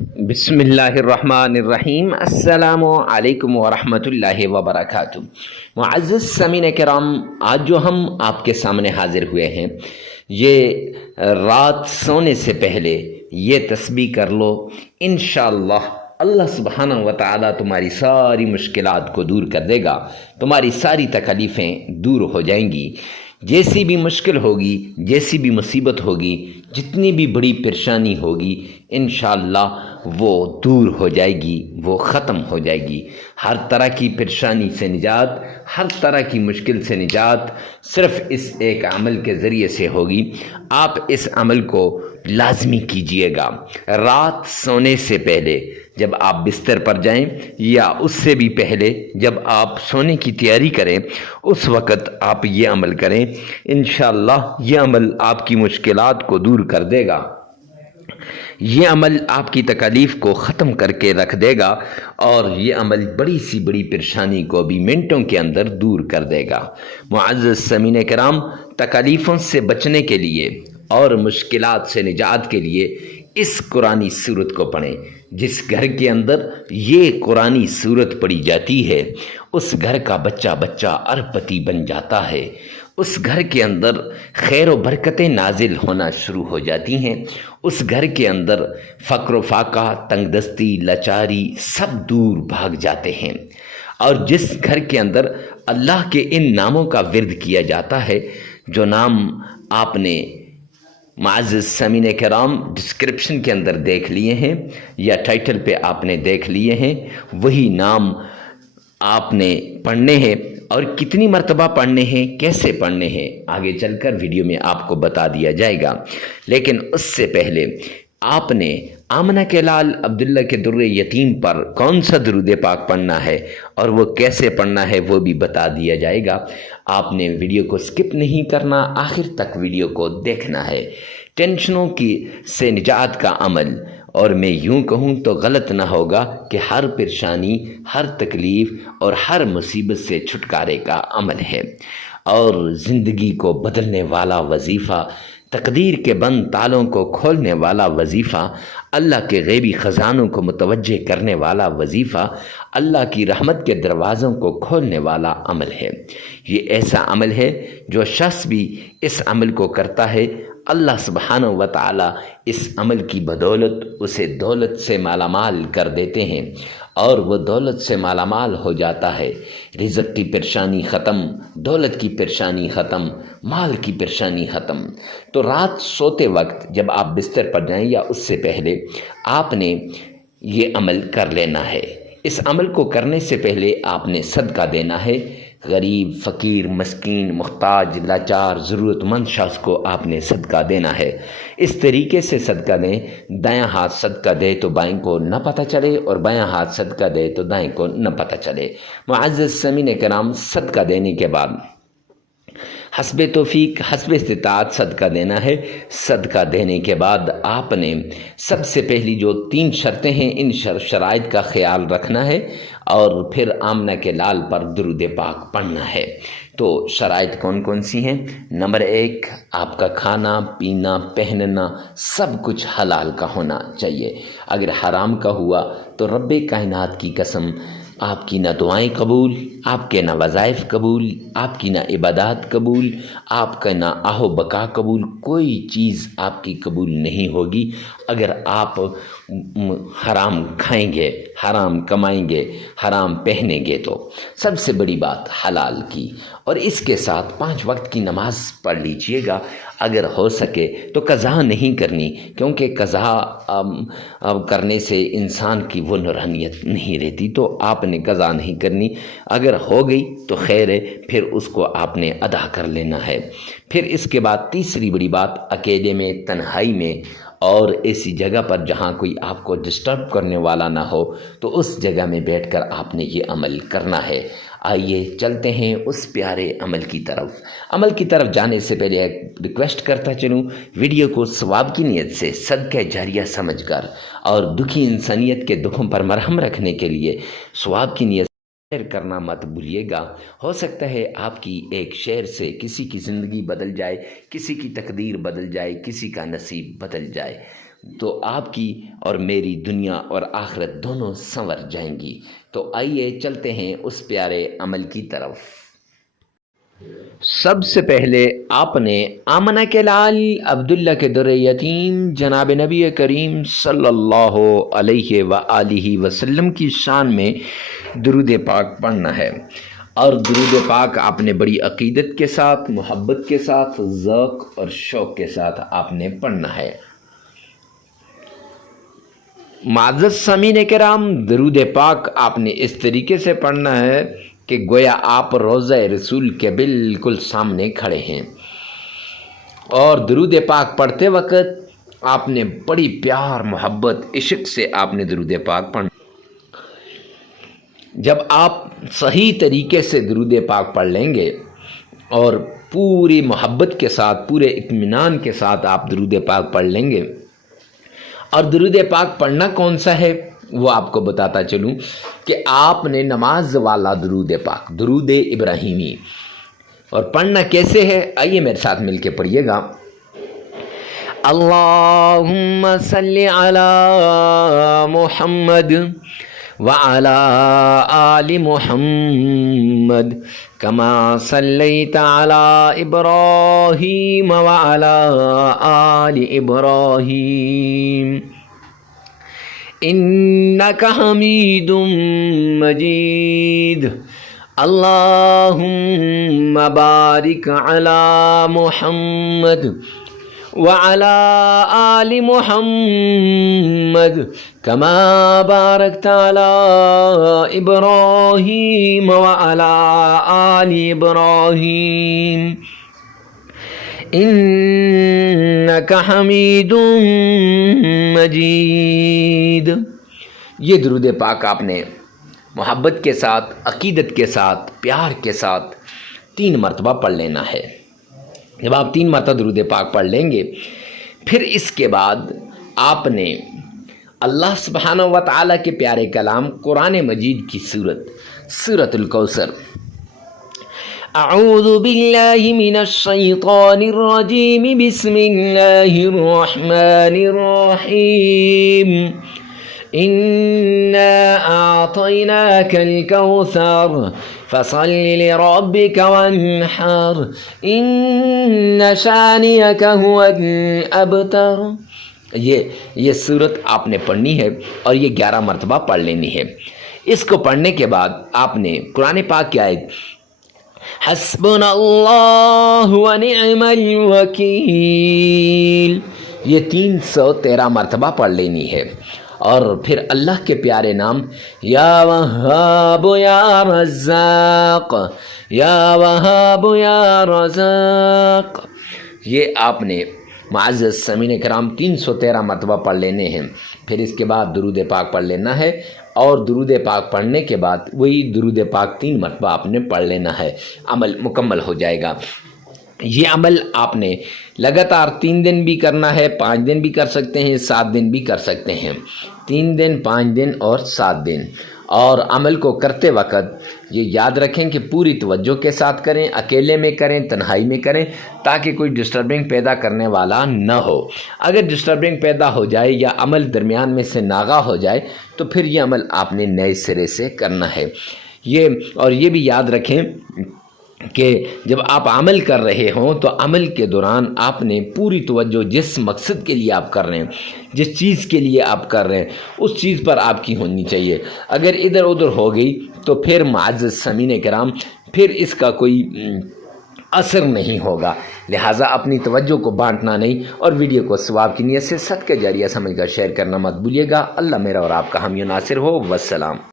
بسم اللہ الرحمن الرحیم۔ السلام علیکم ورحمۃ اللہ وبرکاتہ۔ معزز سامعین کرام، آج جو ہم آپ کے سامنے حاضر ہوئے ہیں، یہ رات سونے سے پہلے یہ تسبیح کر لو، انشاءاللہ اللہ سبحانہ و تعالیٰ تمہاری ساری مشکلات کو دور کر دے گا، تمہاری ساری تکلیفیں دور ہو جائیں گی۔ جیسی بھی مشکل ہوگی، جیسی بھی مصیبت ہوگی، جتنی بھی بڑی پریشانی ہوگی، انشاءاللہ وہ دور ہو جائے گی، وہ ختم ہو جائے گی۔ ہر طرح کی پریشانی سے نجات، ہر طرح کی مشکل سے نجات صرف اس ایک عمل کے ذریعے سے ہوگی۔ آپ اس عمل کو لازمی کیجئے گا۔ رات سونے سے پہلے جب آپ بستر پر جائیں یا اس سے بھی پہلے جب آپ سونے کی تیاری کریں، اس وقت آپ یہ عمل کریں، انشاءاللہ یہ عمل آپ کی مشکلات کو دور کر دے گا، یہ عمل آپ کی تکالیف کو ختم کر کے رکھ دے گا، اور یہ عمل بڑی سی بڑی پریشانی کو بھی منٹوں کے اندر دور کر دے گا۔ معزز سامعین کرام، تکالیفوں سے بچنے کے لیے اور مشکلات سے نجات کے لیے اس قرآنی سورت کو پڑھیں۔ جس گھر کے اندر یہ قرآنی سورت پڑھی جاتی ہے، اس گھر کا بچہ بچہ اربپتی بن جاتا ہے، اس گھر کے اندر خیر و برکتیں نازل ہونا شروع ہو جاتی ہیں، اس گھر کے اندر فقر و فاقہ، تنگ دستی، لاچاری سب دور بھاگ جاتے ہیں۔ اور جس گھر کے اندر اللہ کے ان ناموں کا ورد کیا جاتا ہے، جو نام آپ نے معزز سامعین کرام ڈسکرپشن کے اندر دیکھ لیے ہیں یا ٹائٹل پہ آپ نے دیکھ لیے ہیں، وہی نام آپ نے پڑھنے ہیں، اور کتنی مرتبہ پڑھنے ہیں، کیسے پڑھنے ہیں، آگے چل کر ویڈیو میں آپ کو بتا دیا جائے گا۔ لیکن اس سے پہلے آپ نے آمنہ کے لال عبداللہ کے در یتیم پر کون سا درود پاک پڑھنا ہے اور وہ کیسے پڑھنا ہے وہ بھی بتا دیا جائے گا۔ آپ نے ویڈیو کو سکپ نہیں کرنا، آخر تک ویڈیو کو دیکھنا ہے۔ ٹینشنوں کی سے نجات کا عمل، اور میں یوں کہوں تو غلط نہ ہوگا کہ ہر پریشانی، ہر تکلیف اور ہر مصیبت سے چھٹکارے کا عمل ہے، اور زندگی کو بدلنے والا وظیفہ، تقدیر کے بند تالوں کو کھولنے والا وظیفہ، اللہ کے غیبی خزانوں کو متوجہ کرنے والا وظیفہ، اللہ کی رحمت کے دروازوں کو کھولنے والا عمل ہے۔ یہ ایسا عمل ہے جو شخص بھی اس عمل کو کرتا ہے، اللہ سبحانہ و تعالی اس عمل کی بدولت اسے دولت سے مالا مال کر دیتے ہیں، اور وہ دولت سے مالا مال ہو جاتا ہے۔ رزق کی پریشانی ختم، دولت کی پریشانی ختم، مال کی پریشانی ختم۔ تو رات سوتے وقت جب آپ بستر پر جائیں یا اس سے پہلے آپ نے یہ عمل کر لینا ہے۔ اس عمل کو کرنے سے پہلے آپ نے صدقہ دینا ہے۔ غریب، فقیر، مسکین، محتاج، لاچار، ضرورت مند شخص کو آپ نے صدقہ دینا ہے۔ اس طریقے سے صدقہ دیں، دایاں ہاتھ صدقہ دے تو بائیں کو نہ پتہ چلے، اور بایاں ہاتھ صدقہ دے تو دائیں کو نہ پتہ چلے۔ معزز سامعین کرام، صدقہ دینے کے بعد حسب توفیق، حسب استطاعت صدقہ دینا ہے۔ صدقہ دینے کے بعد آپ نے سب سے پہلی جو 3 شرطیں ہیں، ان شرائط کا خیال رکھنا ہے، اور پھر آمنہ کے لال پر درود پاک پڑھنا ہے۔ تو شرائط کون کون سی ہیں؟ نمبر 1، آپ کا کھانا، پینا، پہننا سب کچھ حلال کا ہونا چاہیے۔ اگر حرام کا ہوا تو رب کائنات کی قسم، آپ کی نہ دعائیں قبول، آپ کے نہ وظائف قبول، آپ کی نہ عبادات قبول، آپ کا نہ آہ و بقا قبول، کوئی چیز آپ کی قبول نہیں ہوگی اگر آپ حرام کھائیں گے، حرام کمائیں گے، حرام پہنیں گے۔ تو سب سے بڑی بات حلال کی، اور اس کے ساتھ 5 وقت کی نماز پڑھ لیجئے گا۔ اگر ہو سکے تو قضا نہیں کرنی، کیونکہ قضا کرنے سے انسان کی وہ نورانیت نہیں رہتی، تو آپ نے قضا نہیں کرنی۔ اگر ہو گئی تو خیر ہے، پھر اس کو آپ نے ادا کر لینا ہے۔ پھر اس کے بعد تیسری بڑی بات، اکیلے میں، تنہائی میں، اور ایسی جگہ پر جہاں کوئی آپ کو ڈسٹرب کرنے والا نہ ہو، تو اس جگہ میں بیٹھ کر آپ نے یہ عمل کرنا ہے۔ آئیے چلتے ہیں اس پیارے عمل کی طرف۔ عمل کی طرف جانے سے پہلے ایک ریکویسٹ کرتا چلوں، ویڈیو کو ثواب کی نیت سے صدقہ جاریہ سمجھ کر، اور دکھی انسانیت کے دکھوں پر مرہم رکھنے کے لیے ثواب کی نیت شیئر کرنا مت بھولیے گا۔ ہو سکتا ہے آپ کی ایک شیئر سے کسی کی زندگی بدل جائے، کسی کی تقدیر بدل جائے، کسی کا نصیب بدل جائے۔ تو آپ کی اور میری دنیا اور آخرت دونوں سنور جائیں گی۔ تو آئیے چلتے ہیں اس پیارے عمل کی طرف۔ سب سے پہلے آپ نے آمنہ کے لال عبداللہ کے در یتیم جناب نبی کریم صلی اللہ علیہ وآلہ وسلم کی شان میں درود پاک پڑھنا ہے، اور درود پاک آپ نے بڑی عقیدت کے ساتھ، محبت کے ساتھ، ذوق اور شوق کے ساتھ آپ نے پڑھنا ہے۔ معزز سامعین کرام، درود پاک آپ نے اس طریقے سے پڑھنا ہے کہ گویا آپ روضہ رسول کے بالکل سامنے کھڑے ہیں، اور درود پاک پڑھتے وقت آپ نے بڑی پیار، محبت، عشق سے آپ نے درود پاک پڑھنا۔ جب آپ صحیح طریقے سے درود پاک پڑھ لیں گے اور پوری محبت کے ساتھ، پورے اطمینان کے ساتھ آپ درود پاک پڑھ لیں گے، اور درود پاک پڑھنا کون سا ہے وہ آپ کو بتاتا چلوں کہ آپ نے نماز والا درود پاک، درود ابراہیمی، اور پڑھنا کیسے ہے آئیے میرے ساتھ مل کے پڑھیے گا۔ اللہم صلی علی محمد وعلی آل محمد کما صلیت علی ابراہیم وعلی آل ابراہیم انک حمید مجید اللہم بارک علی محمد وعلی آل محمد کما بارکت علی ابراہیم وعلی آل ابراہیم انک حمید مجید۔ یہ درود پاک آپ نے محبت کے ساتھ، عقیدت کے ساتھ، پیار کے ساتھ 3 مرتبہ پڑھ لینا ہے۔ جب آپ 3 مرتبہ درود پاک پڑھ لیں گے، پھر اس کے بعد آپ نے اللہ سبحانہ و تعالیٰ کے پیارے کلام قرآن مجید کی سورۃ الکوثر، اعوذ باللہ من الشیطان الرجیم بسم اللہ الرحمن الرحیم انا اعطیناک الکوثر فصل لربک وانحر ان شانئک هو الابتر۔ یہ سورت آپ نے پڑھنی ہے اور یہ 11 مرتبہ پڑھ لینی ہے۔ اس کو پڑھنے کے بعد آپ نے قرآن پاک کی آیت حسبنا اللہ ونعم الوکیل یہ 313 مرتبہ پڑھ لینی ہے، اور پھر اللہ کے پیارے نام یا وہاب یا رزاق، یا وہاب یا رزاق، یہ آپ نے معزز سامعین کرام 313 مرتبہ پڑھ لینے ہیں۔ پھر اس کے بعد درود پاک پڑھ لینا ہے، اور درود پاک پڑھنے کے بعد وہی درود پاک 3 مرتبہ آپ نے پڑھ لینا ہے، عمل مکمل ہو جائے گا۔ یہ عمل آپ نے لگاتار 3 دن بھی کرنا ہے، 5 دن بھی کر سکتے ہیں، 7 دن بھی کر سکتے ہیں، 3 دن، 5 دن اور 7 دن۔ اور عمل کو کرتے وقت یہ یاد رکھیں کہ پوری توجہ کے ساتھ کریں، اکیلے میں کریں، تنہائی میں کریں، تاکہ کوئی ڈسٹربنگ پیدا کرنے والا نہ ہو۔ اگر ڈسٹربنگ پیدا ہو جائے یا عمل درمیان میں سے ناغہ ہو جائے تو پھر یہ عمل آپ نے نئے سرے سے کرنا ہے۔ اور یہ بھی یاد رکھیں کہ جب آپ عمل کر رہے ہوں تو عمل کے دوران آپ نے پوری توجہ جس مقصد کے لیے آپ کر رہے ہیں، جس چیز کے لیے آپ کر رہے ہیں، اس چیز پر آپ کی ہونی چاہیے۔ اگر ادھر ادھر ہو گئی تو پھر معزز سامعین کرام پھر اس کا کوئی اثر نہیں ہوگا۔ لہٰذا اپنی توجہ کو بانٹنا نہیں، اور ویڈیو کو ثواب کی نیت سے صدقہ جاریہ سمجھ کر شیئر کرنا مت بھولیے گا۔ اللہ میرا اور آپ کا حامی و ناصر ہو۔ والسلام۔